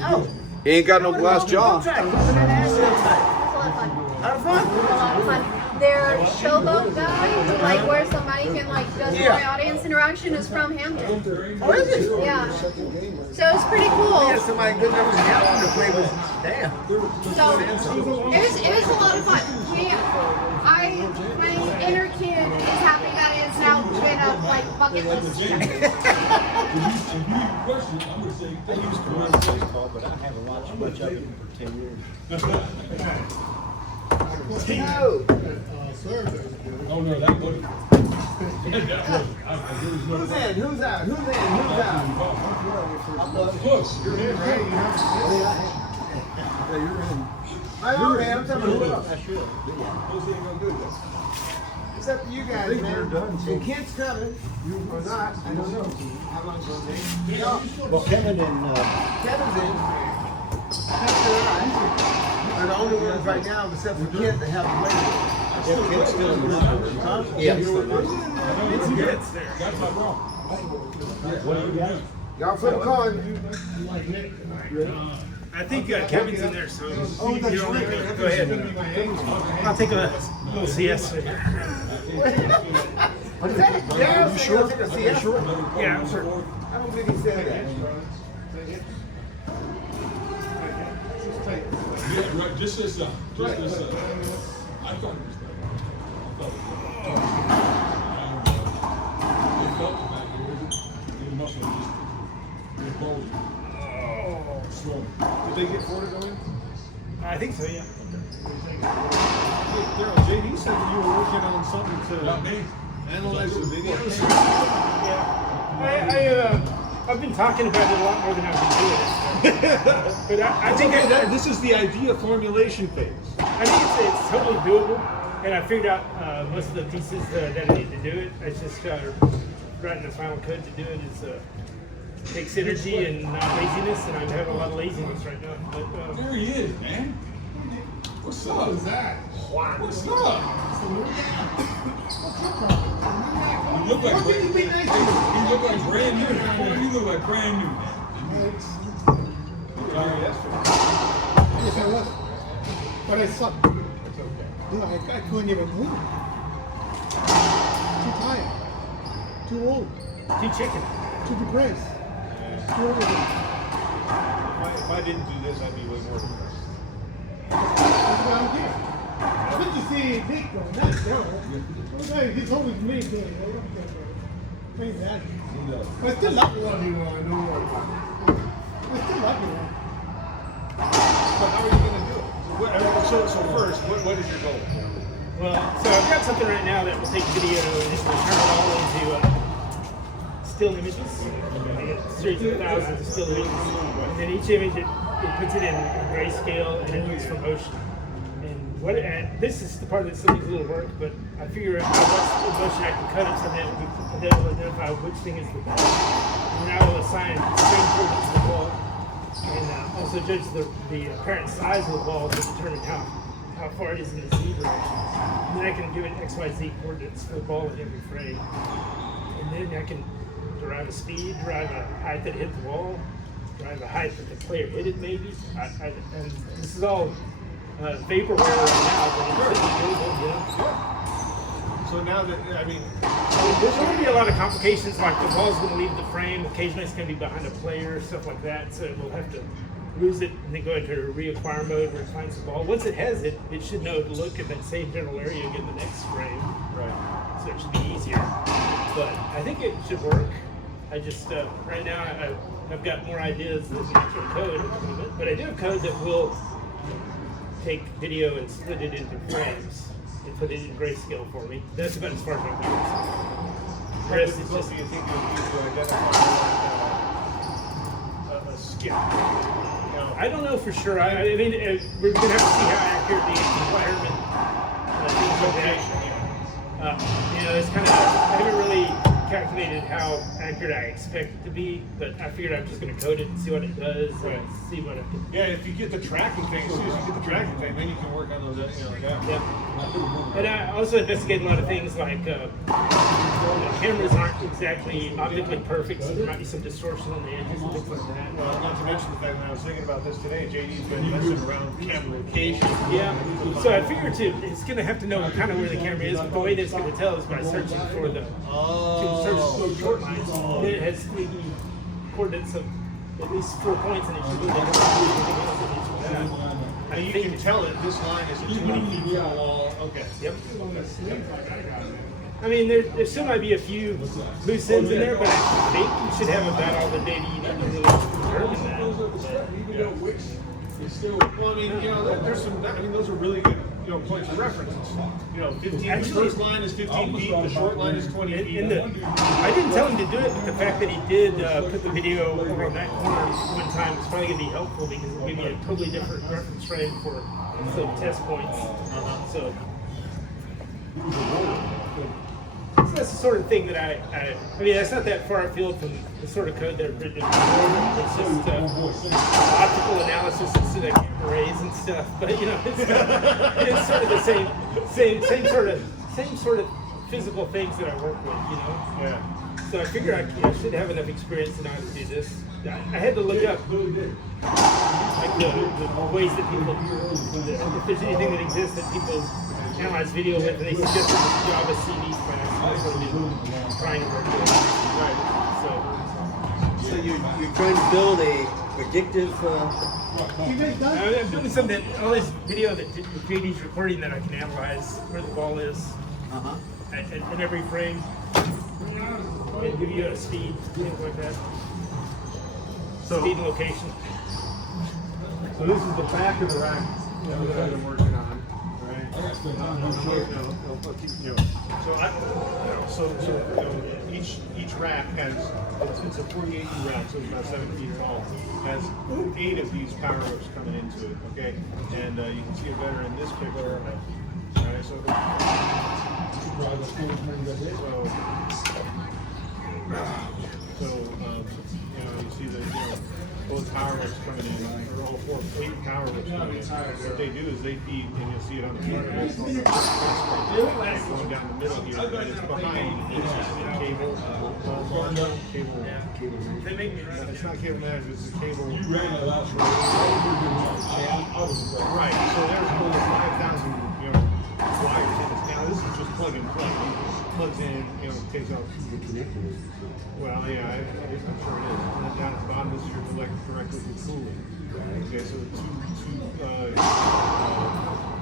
Oh. He ain't got no glass jaw. That's a lot of fun. A lot of fun. Their showboat guy, like where somebody can like does more audience interaction, is from Hampton. Oh, is it? Yeah. So it's pretty cool. Yeah, somebody good enough to Hampton to play with. Damn. So it was a lot of fun. My inner kid is happy that it's now been a like bucket list. I used to run baseball, but I haven't watched much of it for 10 years. Oh no, that wouldn't. Who's in? Who's out? Who's in? Who's out? Close. You're in, right? Yeah, you're in. I know, man. I'm talking about who else. I should. Who's he gonna do this? It's up to you guys, man. The kid's coming. You or not? I don't know. How long's it gonna take? Well, Kevin and Kevin's in. Hector and I are the only ones right now, except for Kid, that have the waiting. Kid's still in the room. Huh? Yeah, he's still in the room. It's good. That's my problem. What do you got? Y'all flip a coin. I think Kevin's in there, so Oh, that's you know, right. go ahead. I'll take a little CS. Yeah, you sure? Yeah, I'm sure. I don't think he said that. Yeah, right. Just this Just this I thought it was that. They felt it back there. The muscle just bulging. Swollen. Did they get Florida going? I think so, yeah. Daryl, JD said that you were working on something Not to me. analyze the videos. Yeah. I've been talking about it a lot more than I've been doing it. But I think This is the idea formulation phase. I think it's totally doable, and I figured out most of the pieces that I need to do it. It's just writing the final code to do it takes energy and not laziness, and I'm having a lot of laziness right now. But There he is, man. What's up? What's that? What's up? You look like you look like brand new. You look like brand new. Yes, I was. But I sucked. It's okay. You know, I couldn't even move. Too tired. Too old. too chicken. Too depressed. Too overweight. If I didn't do this, I'd be way more depressed. That's why I'm here. It's good to see Nick though, not Daryl. Okay, he's always me doing it. Thanks, Dad. I still love you. I still love you. But how are you going to do it? So first, what is your goal? Well, so I've got something right now that will take video and just turn it all into still images. I get series of thousands of still images. And then each image, it puts it in grayscale and it looks for motion. And this is the part that still needs a little work, but I figure out what motion I can cut it so that will identify which thing is the ball. And then I will assign string coordinates to the ball. And also judge the apparent size of the ball to determine how far it is in the Z direction. And then I can give it XYZ coordinates for the ball in every frame. And then I can derive a speed, derive a height that hit the ball, derive a height that the player hit it maybe. And this is all vaporware right now, but it's pretty doable, you know? So now that, I mean, There's going to be a lot of complications, like the ball's going to leave the frame, occasionally it's going to be behind a player, stuff like that, so we'll have to lose it and then go into reacquire mode where it finds the ball. Once it has it, it should know to look at that same general area again the next frame. right. So it should be easier. But I think it should work. I just, right now, I've got more ideas than actual code at the moment, but I do have code that will take video and split it into frames and put it in grayscale for me. That's about as far as I can go. The rest is just. Do you think you'll use to identify a skip? I don't know for sure. I mean, we're going to have to see how accurate the environment things like that. It's kind of, I haven't really calculated how accurate I expect it to be, but I figured I'm just going to code it and see what it does, and see what I can. Yeah, if you get the tracking thing, as soon as you get the tracking thing, then you can work on those, like that. Yeah. And I also investigate a lot of things like The cameras aren't exactly optically perfect, so there might be some distortion on the edges and things like that. Well, not to mention the fact that I was thinking about this today, JD's been messing around camera location. Yeah, so I figured too, it's going to have to know kind of where the camera is, but the way that's going to tell is by searching for the search short lines. Then it has 3D coordinates of at least 4 points, and it should be there. And you can tell it, this line is at 20 feet from the wall. Okay. Yep. I mean, there still might be a few loose ends in there, but I think you should have about all the data you need to really determine that. Well, I mean, you know, there's some. I mean, those are really good, you know, points of reference. You know, 15. Actually, the first line is 15 feet. The short line is 20 feet. I didn't tell him to do it, but the fact that he did put the video over on that corner one time is probably going to be helpful because it'll give me a totally different reference frame for some test points. So that's the sort of thing that I mean, that's not that far afield from the sort of code that written before. It's just optical analysis instead of camera rays and stuff. But you know, it's sort of the same sort of physical things that I work with. You know. Yeah. So I figure I should have enough experience to know how to do this. I had to look up like the ways that people, if there's anything that exists that people analyze video with, and they suggested this Java CD class. That's what I'm trying to work with. Right. So you're trying to build a predictive. I'm doing something that all this video that JD's recording that I can analyze where the ball is at every frame and give you a speed, things like that. Speed and location. So this is the back of the rack that I've been working on, right? Each rack has it's a 48U rack, so it's about 7 feet tall. Has 8 of these power whips coming into it, okay? And you can see it better in this picture. All right, so you see the both power whips coming in, or all 8 power whips coming in. What they do is they feed, and you'll see it on the picture. Going down the middle here, and it's behind the cable. They make me run. It's not cable management, it's the cable. Right. So there's over 5,000, wires in this. Now this is just plug and play. Plugs in, takes out. Well, yeah, I'm sure it is. And then down at the bottom, this is your direct liquid cooling. Okay, so two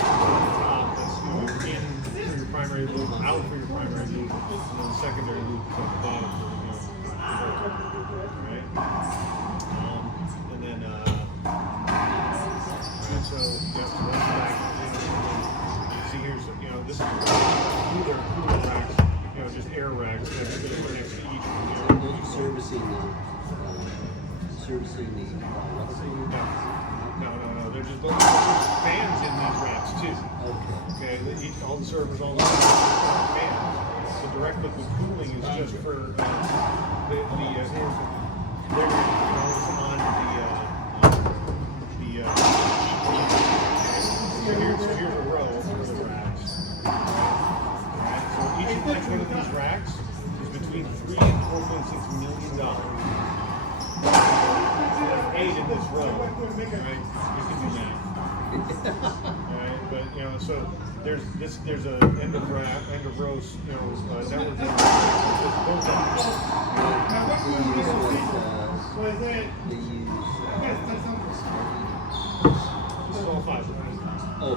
top, that's in for your primary loop, out for your primary loop, and then the secondary loop is at the bottom for, right? And then, and so, so that's back. You see here's, this is cooler racks, just air racks that are next to each. Servicing No. They're just fans in these racks too. Okay. All the servers, all the fans. The direct liquid cooling is just for they're on here's a row for the racks. Alright, so each one of these racks is between $3 and $4.6 million. 8 in this row, right? You can do that. Alright, but so there's a end of row, network. This is all fiber. Oh.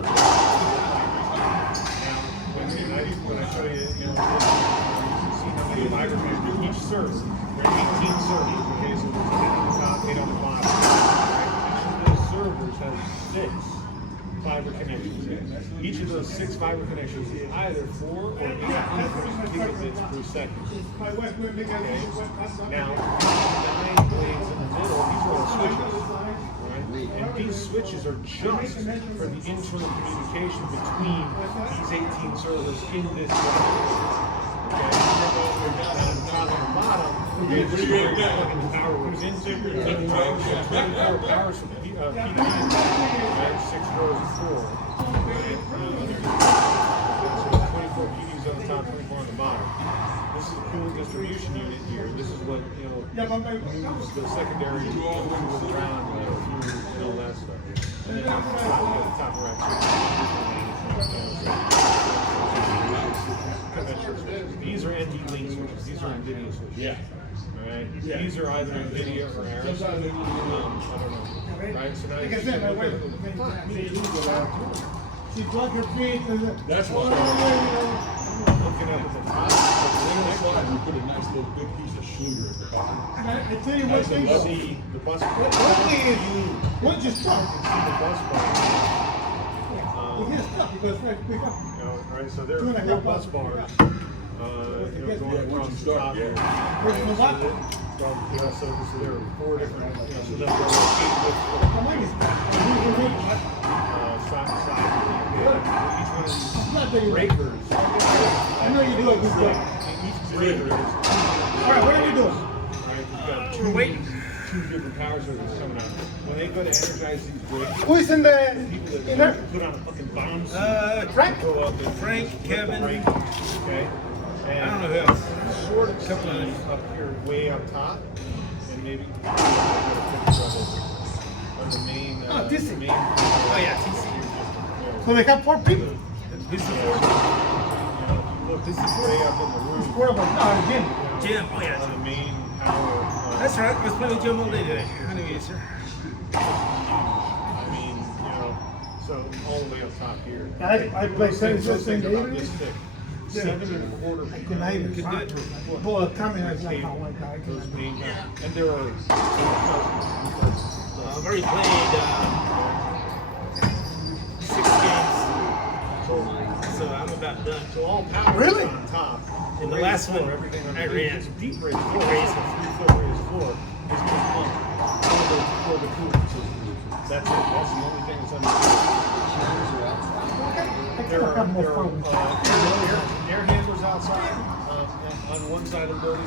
Now, when I show you, you can see how many fiber connections each server. There are 18 servers, okay, so there's 8 on the top, 8 on the bottom. Right? Each of those servers has 6 fiber connections in. Each of those 6 fiber connections is either 4 or 8 gigabits per second. Okay? Now, the 9 blades in the middle, these are all switches. And these switches are just for the internal communication between these 18 servers in this network. Okay, down at the top and the bottom, this is where you're plugging the power goes into. 24 powers from PDE, right? 6 rows of 4. Okay, so 24 PDs on the top, 24 on the bottom. this is the cooling distribution unit here. This is what, you know, Yeah, but this is the secondary cooling around fuel and all that stuff. And then on the top right. These are ND link switches. These are NVIDIA switches. Yeah. Alright. These are either NVIDIA or Aris. I don't know. Right? So now like I you said, my look wife, at she plugged her feet. That's what looking up at the top. next slide, we put a nice little big piece of sugar at the bottom. I tell you Nice what and thing. level. See the bus bar. What thing is what just struck? See the bus bar. It gets stuck because right, pick up. You know, right, so there Doing are like four that bus bus. bars, you know, going across the start, top here. yeah. Where's the what? So there are four different, so they'll go How much is that? side to side. Each one of these Not that you breakers. I know you do a good job. Each breaker is, All right, what are we doing? right, you've got two different power sources coming out. When they go to energize these breakers, Who is in the people that in there? put on a fucking bomb suit. Frank? Go up and Frank, Kevin. okay? And I don't know who else. Sort of couple up here, way up top, and maybe on the main. Oh, this is- main. Oh yeah, TC. So they have 4 people. Who's the fourth? Look, this is way up in the room. What about Jim? Jim. Oh On yeah, the Jim. main power. That's right. I was playing with Jim all day today. How do you, sir? I mean, you know, so all the way up top here. I play tennis Those just in things the about this evening. thick. 7.25. Can I even Could do it. pull a camera like how I Those main, and there are. I've already played 6 games, so I'm about done. So all power Really? is on top. In the last one, everything I underneath. ran. It's a deep raised floor. Raised. It's a 3-foot raised floor. It's just pump for the cooling system. That's it. That's the only thing that's underneath. There are air handlers outside on one side of the building.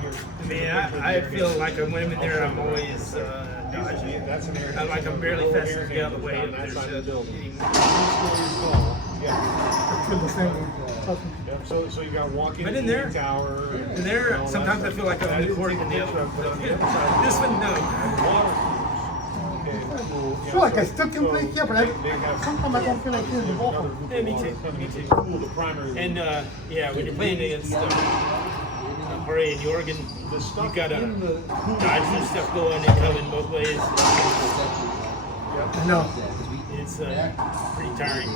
Here. I mean, I feel like when I'm in there, I'm always dodging. That's an air I'm like I'm barely handler. fast to get out of the way On if that there's side of the building. 3 getting- stories tall. Yeah. feel the same. Yep. So you got walk-in But in there- tower. In there, sometimes I feel like I'm in the court in the other one. But this one, no. Sure, like I still can play here, but sometimes I don't feel like playing the ball. Yeah, me too. Me too. Cool, the primary. And yeah, when you're playing against Jorge and Yorgen, the you stuff gotta in the dodge this stuff going and coming both ways. I know. It's pretty tiring.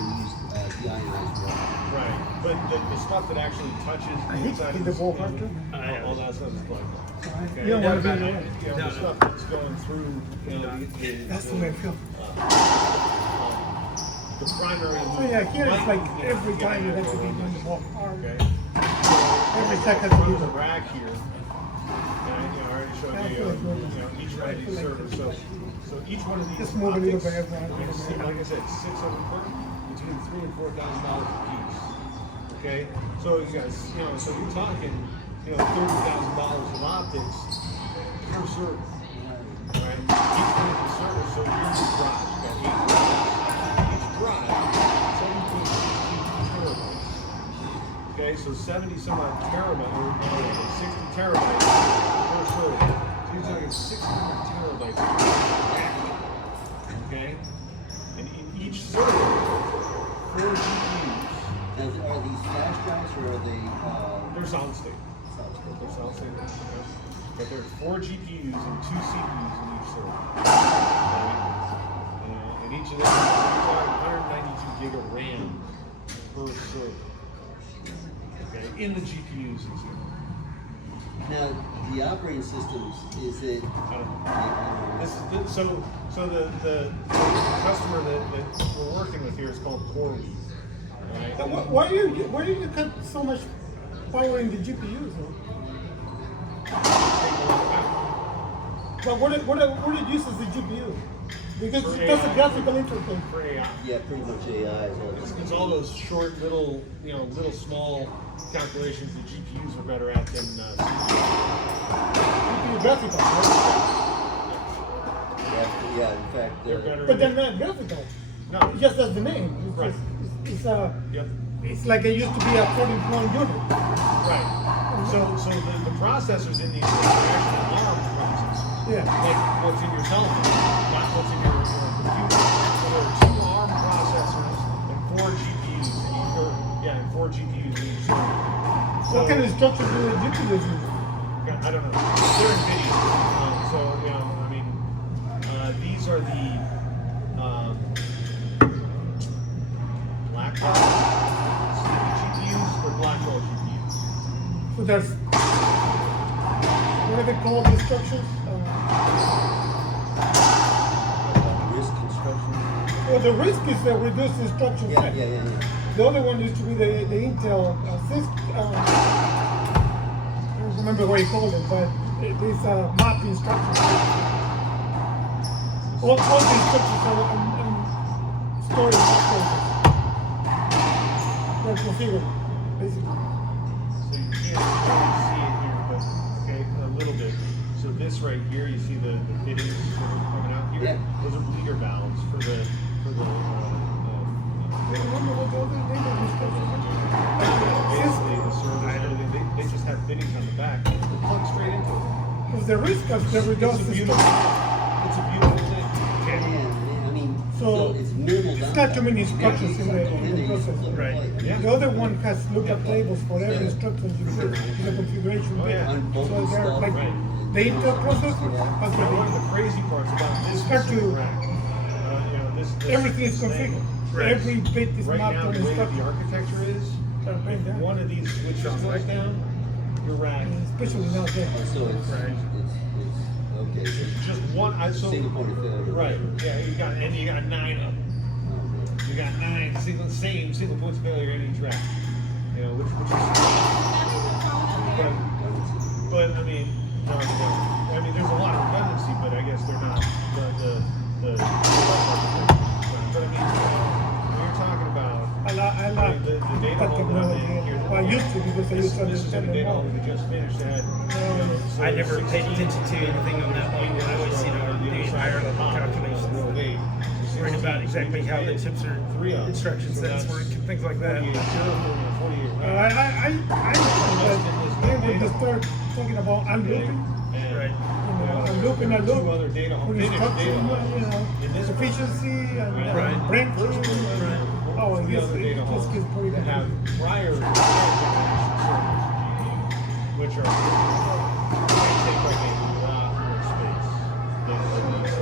Right, but the stuff that actually touches I hate inside to of the ball speaker, after. all that stuff is fun. Okay. You don't want to be there. You know, the stuff that's going through, you know, That's the way I feel. the primary. Oh yeah, here it's like every time you have to be doing the ball hard. Okay. Every second There's you a do rack here. And I already showed you, each one of these servers. So each one of these Just move a little optics, bit around. you see, like I said, 6 of them between $3,000 and $4,000 a piece. Okay, so you guys, you know, so you're talking, you know, $30,000 of optics per server. All right, each one of these servers. So here's the drive. You got 8 drives. Each drive, 17 terabytes. Okay, so 70 some odd terabytes, or 60 terabytes per server. So you're talking 600 terabytes. Okay, and in each server, 4 GPUs. Are these flash drives or are they? They're solid state. They're solid state. Okay. But there's 4 GPUs and 2 CPUs in each server. And each of them is 192 gig of RAM per server. Okay, in the GPUs and server. Now, the operating systems, is it? I don't know. This is so the customer that we're working with here is called CoreWeave. Right? Why do you cut so much power in the GPUs? Though? But what it uses the GPU? Because For it does a AI. graphical interface. For AI. Yeah, pretty much AI is all. It's all those short little, you know, little small calculations that GPUs are better at than CPUs. GPU graphical, right? Yeah, in fact, They're better. But they're not graphical. No. It just does the name. It's Right. just, it's Yep. it's like it used to be a 40-point unit. Right. So the processors in these things are actually ARM processors. Yeah. Like what's in your telephone, not what's in your computer. So there are 2 ARM processors and 4 GPUs, and 4 GPUs in each server. What kind of instructions do the GPUs use? I don't know. They're NVIDIA. So, you know, I mean, these are the Blackwell GPUs or Blackwell GPUs. So there's, what are they called, instructions? Risk construction. Well, the risk is the reduced instruction set. Yeah. The other one used to be the Intel system. I don't remember what you called it, but it's map instructions. All the instructions are stored in map process. They're configurable, basically. So you can't really see it here, but okay, a little bit. So this right here, you see the fittings that are coming out here. Yeah. Those are bleeder valves for the Remember what the other name of instructions basically the servers. They just have fittings on the back. They plug straight into it. Because the risk of the reduced It's a beautiful instruction. It's a beautiful thing. Yeah, I mean, So, it's minimal. it's not too many instructions in the process. Right. Yeah. The other one has lookup tables for every instruction you put in the configuration Oh, bit. yeah. So they're like, Right. the Intel processor has Now, one of the, the crazy parts about this Start to- specific rack, you know, this everything is thing, configured. Right. Every bit is right mapped now, on the way that the instruction. architecture is, if one of these switches goes down, your rack, Especially now there. So it's okay. it's just one. So Single point of failure. right, yeah, you got 9 of them. You got 9 single points of failure in each rack. You know, which is. But I mean, no, I mean, there's a lot of redundancy, but I guess they're not the. But I mean, when you're talking about. I I like mean, the data that home that I'm in technology. here. Well, I used to because I used to This is the understand data them home more. we just finished. They had, so I never paid 16 attention to anything on that one. I always, do higher level calculations. Worried about exactly how the chips are, instruction sets work, and things like that. I then when you start talking about unlooping, Right. unlooping, Two other data home, with finished data instruction, homes. In this efficiency and Right. brain First two, Right. Oh, the yes, other it data just homes gets pretty that have confusing. prior generation servers, which are they take like a lot more space than these.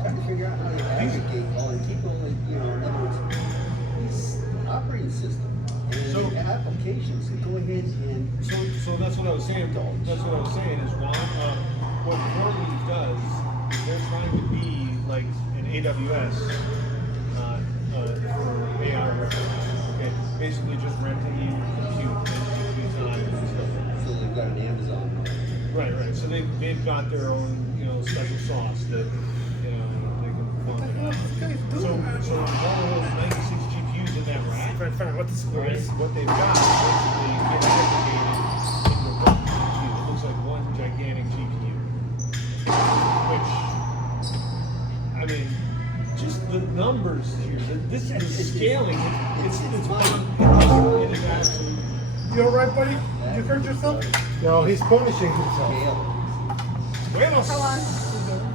Trying to figure out how to aggregate all and keep all the, in other words, these operating system and So- applications that go ahead and So that's what I was saying. That's what I was saying is what CoreWeave does, they're trying to be like an AWS for AI work. Okay, basically just renting you compute and time and stuff. so they've got an Amazon. Right. So they've got their own special sauce that they can fund. So all of those 96 GPUs in that rack. Trying to find out what the score Right. is. What they've got is basically get aggregated into one GPU. It looks like one gigantic GPU. Which, I mean, just the numbers here, this is the scaling. It's fun. It is absolute. You alright, buddy? You hurt yourself? No, he's punishing himself. Scale. Buenos. Hold on.